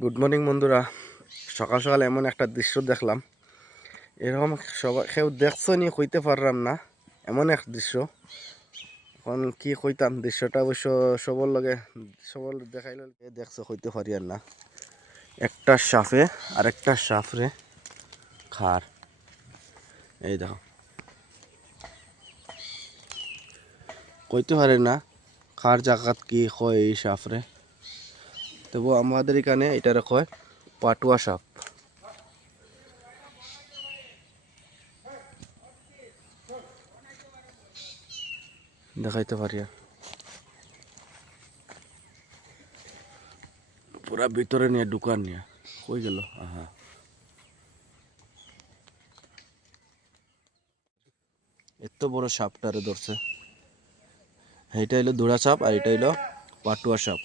Good morning বন্ধুরা। সকাল সকাল এমন একটা দৃশ্য দেখলাম, এরকম সবাই কেউ দেখছো নি কইতে পারলাম না। এমন এক দৃশ্য, এখন কি কইতাম, দৃশ্যটা অবশ্য সবল দেখাইল, দেখছো কইতে পারি আর না। একটা সাপে আরেকটা সাপরে খার, এই দেখো, কইতে পারে না খার জায়গাত কি কয় এই সাপরে, তবু আমাদের এখানে এটারে কয় পাটুয়া সাপ। দেখাইতে পারি আর পুরা ভিতরে নিয়ে ঢুকান নিয়ে কই গেল। আহা, এত বড় সাপটারে ধরছে। এইটা হইলো ধুরা সাপ আর এটা হইলো পাটুয়া সাপ।